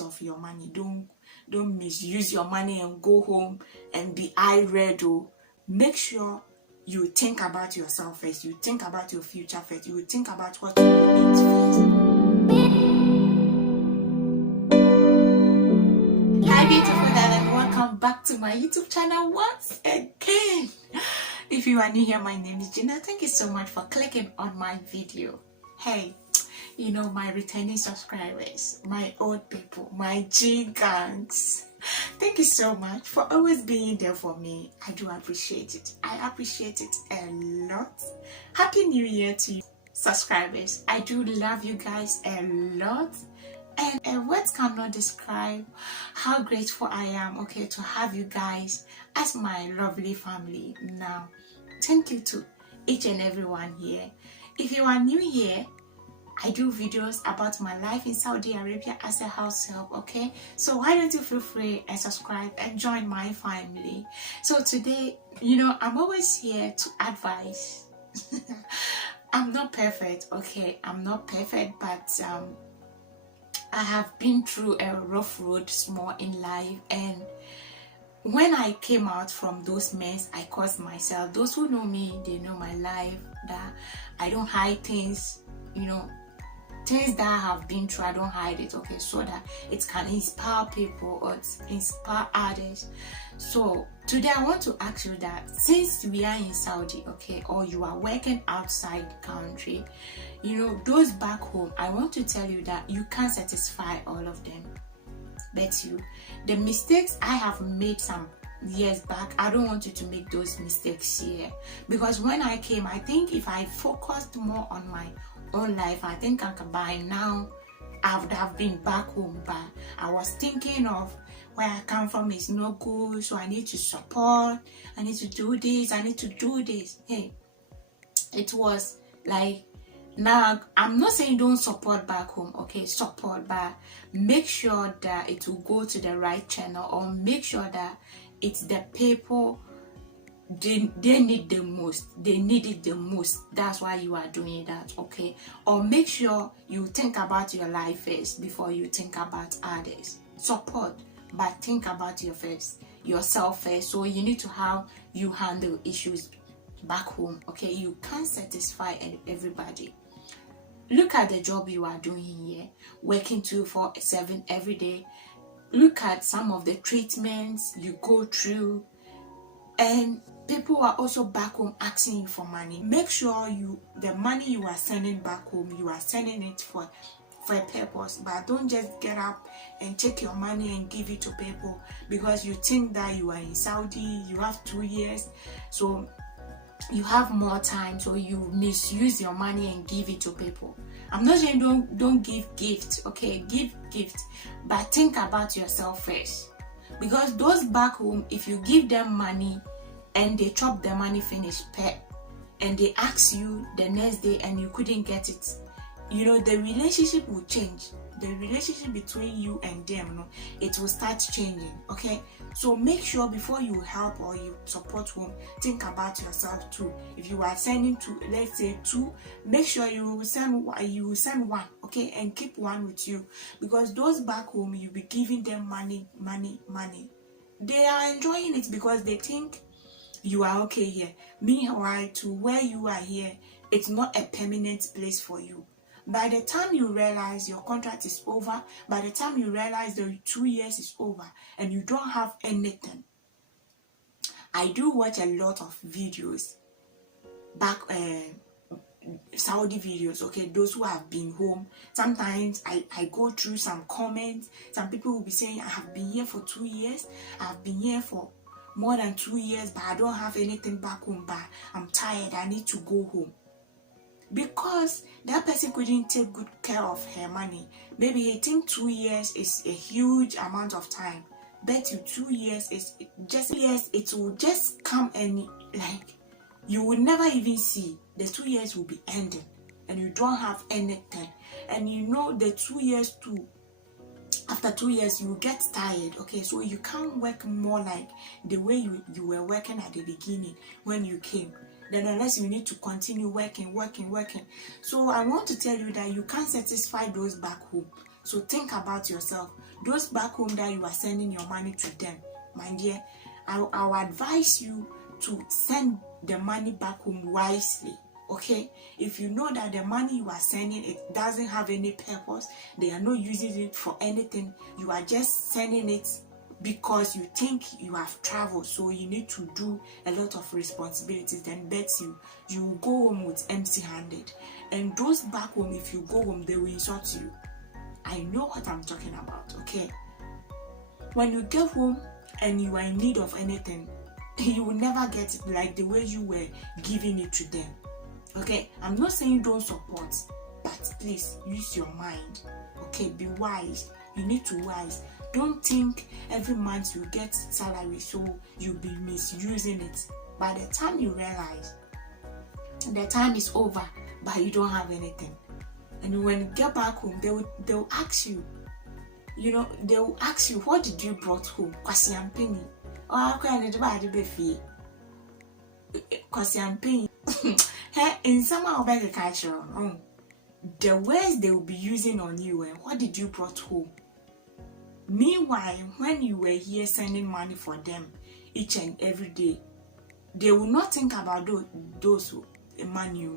of your money. Don't misuse your money and go home and be irate. Make sure you think about yourself first. You think about your future first. You think about what you need first. Hi beautiful darling, welcome back to my YouTube channel once again. If you are new here, my name is Gina. Thank you so much for clicking on my video. Hey, you know, my returning subscribers, my old people, my GINA'S, thank you so much for always being there for me. I do appreciate it. I appreciate it a lot. Happy New Year to you subscribers. I do love you guys a lot. And words cannot describe how grateful I am, okay, to have you guys as my lovely family now. Thank you to each and everyone here. If you are new here, I do videos about my life in Saudi Arabia as a house help, okay? So why don't you feel free and subscribe and join my family? So today, you know, I'm always here to advise. I'm not perfect, okay? I'm not perfect, but I have been through a rough road small in life, and when I came out from those mess I caused myself, those who know me, they know my life, that I don't hide things, you know, things that I have been through, I don't hide it, okay, so that it can inspire people or inspire others. So today I want to ask you that since we are in Saudi, okay, or you are working outside the country, you know, those back home, I want to tell you that you can't satisfy all of them. Bet you the mistakes I have made some years back, I don't want you to make those mistakes here, because when I came, I think if I focused more on my own life, I think by now I would have been back home. But I was thinking of where I come from is no good, so I need to support, I need to do this, I need to do this. Hey, it was like, now I'm not saying don't support back home, okay, support, but make sure that it will go to the right channel, or make sure that it's the people they need the most, they need it the most. That's why you are doing that, okay? Or make sure you think about your life first before you think about others. Support, but think about yourself first. So you need to how you handle issues back home, okay? You can't satisfy everybody. Look at the job you are doing here, working 24/7 every day. Look at some of the treatments you go through, and people are also back home asking you for money. Make sure the money you are sending back home, you are sending it for a purpose, but don't just get up and take your money and give it to people because you think that you are in Saudi, you have 2 years, so you have more time, so you misuse your money and give it to people. I'm not saying don't give gifts, okay? Give gifts, but think about yourself first, because those back home, if you give them money and they chop the money finish and they ask you the next day and you couldn't get it, you know, the relationship will change. The relationship between you and them, you know, it will start changing, okay? So make sure before you help or you support home, think about yourself too. If you are sending to, let's say 2, make sure you send one, okay, and keep 1 with you, because those back home, you be giving them money. They are enjoying it because they think you are okay here. Meanwhile, to where you are here, it's not a permanent place for you. By the time you realize your contract is over, by the time you realize the 2 years is over and you don't have anything. I do watch a lot of videos back, Saudi videos, okay, those who have been home. Sometimes I go through some comments. Some people will be saying, I have been here for 2 years, I've been here for more than 2 years, but I don't have anything back home, but I'm tired, I need to go home. Because that person couldn't take good care of her money. Maybe he think 2 years is a huge amount of time. Bet you 2 years is just years, it will just come and like you will never even see. The 2 years will be ending and you don't have anything. And you know the 2 years too, after 2 years you will get tired, okay? So you can't work more like the way you were working at the beginning when you came. Then unless you need to continue working. So I want to tell you that you can't satisfy those back home. So think about yourself. those back home that you are sending your money to them, my dear, I'll advise you to send the money back home wisely. Okay, if you know that the money you are sending, it doesn't have any purpose, they are not using it for anything, you are just sending it because you think you have traveled, so you need to do a lot of responsibilities, then bet you go home with empty-handed. And those back home, if you go home, they will insult you. I know what I'm talking about. Okay, when you get home and you are in need of anything, you will never get it like the way you were giving it to them. Okay, I'm not saying don't support, but please use your mind. Okay, be wise. You need to wise. Don't think every month you get salary, so you'll be misusing it. By the time you realize, the time is over, but you don't have anything. And when you get back home, they'll ask you, they'll ask you, what did you brought home? Kwasi and penny. Oh, I need to buy the buffet. Kwasi and penny. In some of the culture, the words they will be using on you, and what did you brought home? Meanwhile, when you were here sending money for them each and every day, they will not think about those money.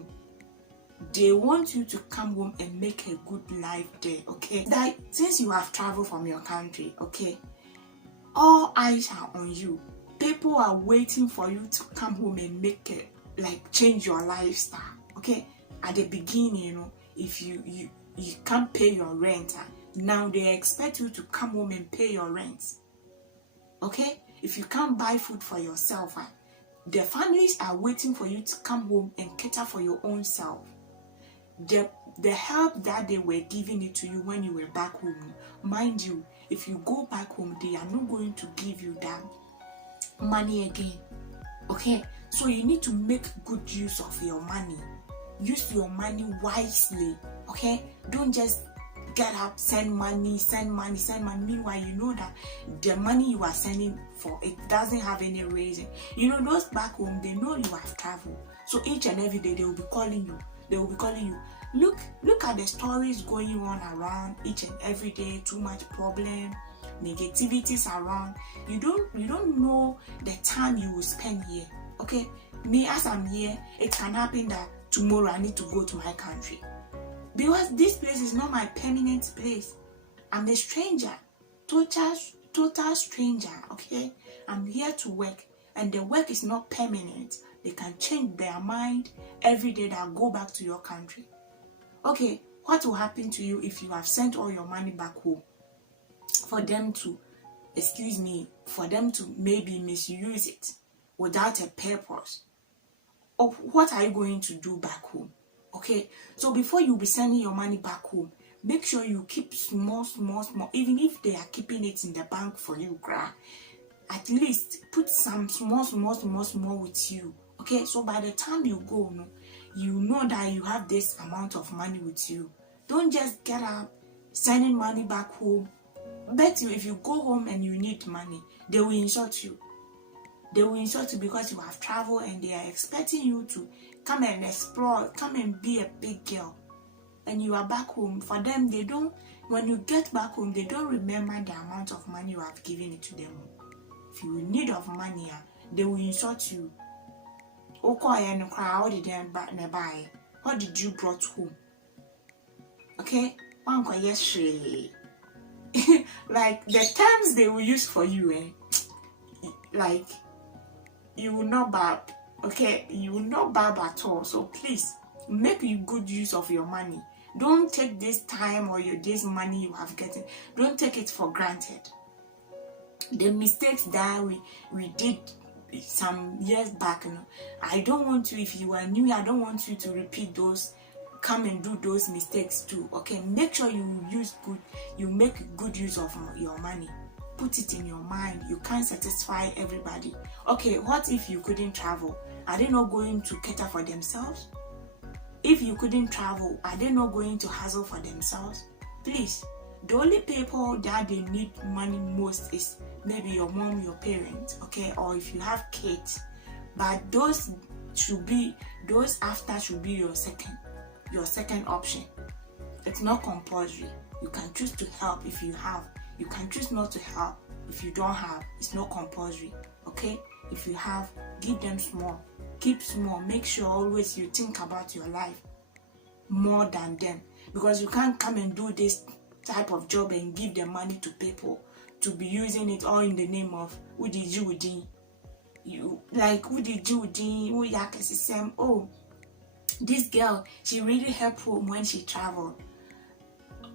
They want you to come home and make a good life there. Okay, that since you have traveled from your country, okay, all eyes are on you. People are waiting for you to come home and make it, like, change your lifestyle. Okay, at the beginning, if you can't pay your rent, now they expect you to come home and pay your rent. Okay, if you can't buy food for yourself, the families are waiting for you to come home and cater for your own self. The help that they were giving it to you when you were back home, mind you, if you go back home, they are not going to give you that money again. Okay, so you need to make good use of your money. Use your money wisely. Okay, don't just get up, send money. Meanwhile, you know that the money you are sending for, it doesn't have any reason. Those back home, they know you have traveled, so each and every day they will be calling you. Look at the stories going on around each and every day. Too much problem, negativities around. You don't know the time you will spend here. Okay, me as I'm here, it can happen that tomorrow I need to go to my country, because this place is not my permanent place. I'm a stranger, total stranger. Okay, I'm here to work, and the work is not permanent. They can change their mind every day that go back to your country. Okay, what will happen to you if you have sent all your money back home for them to maybe misuse it without a purpose? Or what are you going to do back home? Okay, so before you be sending your money back home, make sure you keep small. Even if they are keeping it in the bank for you, at least put some small with you. Okay, so by the time you go, you know that you have this amount of money with you. Don't just get up sending money back home. Bet you if you go home and you need money, they will insult you. They will insult you because you have traveled, and they are expecting you to come and explore, come and be a big girl. And you are back home. For them, when you get back home, they don't remember the amount of money you have given it to them. If you need of money, they will insult you. What did you brought home? Okay, like the terms they will use for you, like you will not barb. Okay, you will not barb at all. So please make good use of your money. Don't take this time or this money you have gotten. Don't take it for granted. The mistakes that we did some years back, I don't want you, if you are new, I don't want you to repeat those. Come and do those mistakes too. Okay, make sure you make good use of your money. Put it in your mind. You can't satisfy everybody. Okay, what if you couldn't travel? Are they not going to cater for themselves? If you couldn't travel, are they not going to hustle for themselves? Please, the only people that they need money most is maybe your mom, your parents, okay, or if you have kids. But those after should be your second option. It's not compulsory. You can choose to help if you have You can choose not to help. If you don't have, it's not compulsory. Okay? If you have, give them small. Keep small. Make sure always you think about your life more than them, because you can't come and do this type of job and give them money to people to be using it all in the name of who did you like who did you oh, this girl, she really helped home when she traveled.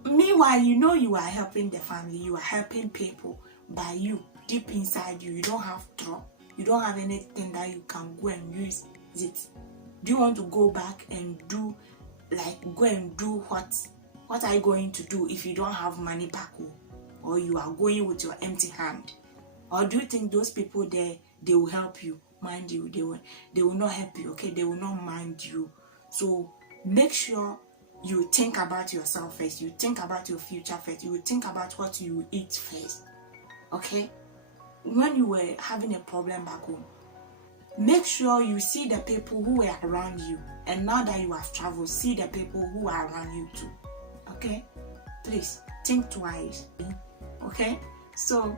Meanwhile, you are helping the family, you are helping people, but you deep inside you don't have trouble. You don't have anything that you can go and use it. Do you want to go back and do what are you going to do if you don't have money back home, or you are going with your empty hand? Or do you think those people there, they will help you? Mind you, they will not help you. Okay, they will not mind you. So make sure you think about yourself first. You think about your future first. You think about what you eat first. Okay, when you were having a problem back home, make sure you see the people who were around you, and now that you have traveled, see the people who are around you too. Okay, please think twice. Okay, so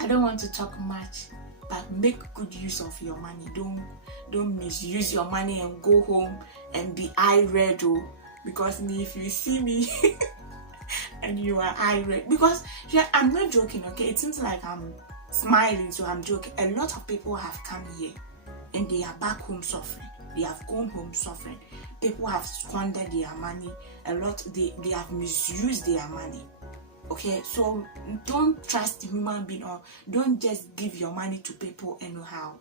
I don't want to talk much, but make good use of your money. Don't misuse your money and go home and be irate, because if you see me and you are irate, because I'm not joking. Okay, it seems like I'm smiling, so I'm joking. A lot of people have come here and they are back home suffering. They have gone home suffering. People have squandered their money a lot. They have misused their money. Okay, so don't trust human being, or don't just give your money to people anyhow.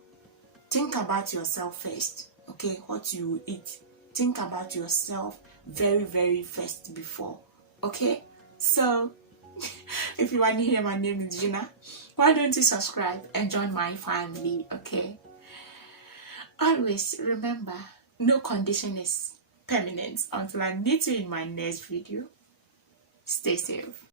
Think about yourself first. Okay, what you eat. Think about yourself very, very first before. Okay, so if you want to hear, my name is Gina. Why don't you subscribe and join my family? Okay, always remember, no condition is permanent. Until I meet you in my next video, stay safe.